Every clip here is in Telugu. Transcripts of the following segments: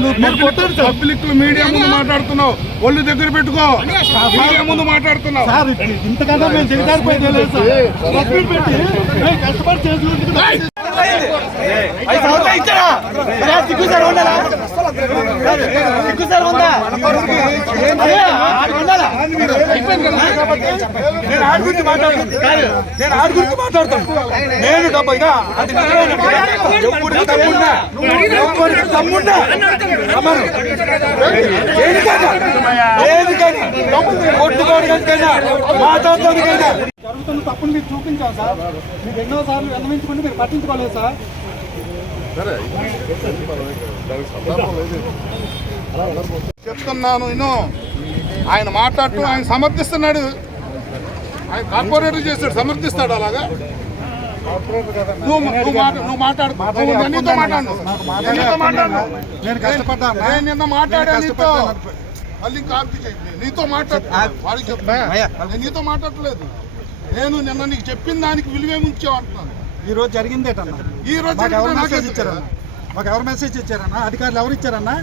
పబ్లిక్ మీడియా ముందు మాట్లాడుతున్నావు, ఒళ్ళు దగ్గర పెట్టుకో. మీడియా ముందు మాట్లాడుతున్నావు. ఇంతకన్నా మేము దిగజారిపోయింది లేదు సార్. పెట్టి కష్టపడి చేసి నేను ఆడి గురించి మాట్లాడతాను. నేను డబ్బా అది తమ్మున్నా కొట్టుకోవడానికైనా మాట్లాడటానికైనా జరుగుతున్న తప్పులు మీకు చూపించాం సార్. మీకు ఎన్నోసార్లు విన్నవించుకుంటే మీరు పట్టించుకోలేదు సార్. చెప్తున్నాను నేను. ఆయన మాట్లాడుతూ ఆయన సమర్థిస్తున్నాడు. ఆయన కార్పొరేటర్ చేస్తాడు, సమర్థిస్తాడు. అలాగా నువ్వు మాట్లాడు. నేను కష్టపడ్డాను. నేను నిన్న మాట్లాడాను నీతో. మళ్ళీ కాపీ చేయండి. నీతో మాట్లాడు. వాడికి చెప్తా, నేను నీతో మాట్లాడలేదు. నేను నిన్న నీకు చెప్పిన దానికి విలువేముంచావు అంటున్నాను. ఈ రోజు జరిగిందేటన్నా? ఈ రోజు ఎవరు మెసేజ్ ఇచ్చారన్నా? మాకు ఎవరు మెసేజ్ ఇచ్చారన్నా? అధికారులు ఎవరు ఇచ్చారన్నా?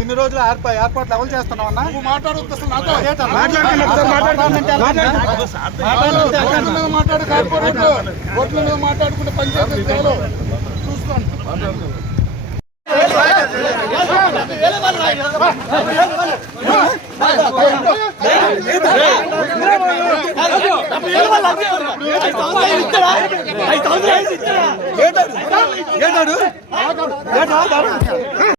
ఇన్ని రోజులు ఏర్పాట్లు ఎవరు చేస్తున్నావు అన్నా? నువ్వు మాట్లాడొద్దు అసలు నాతో. మాట్లాడు. కార్పొరేటర్ ఓట్ల మీద మాట్లాడుకుంటే పంచాయతీ చూసుకోండి.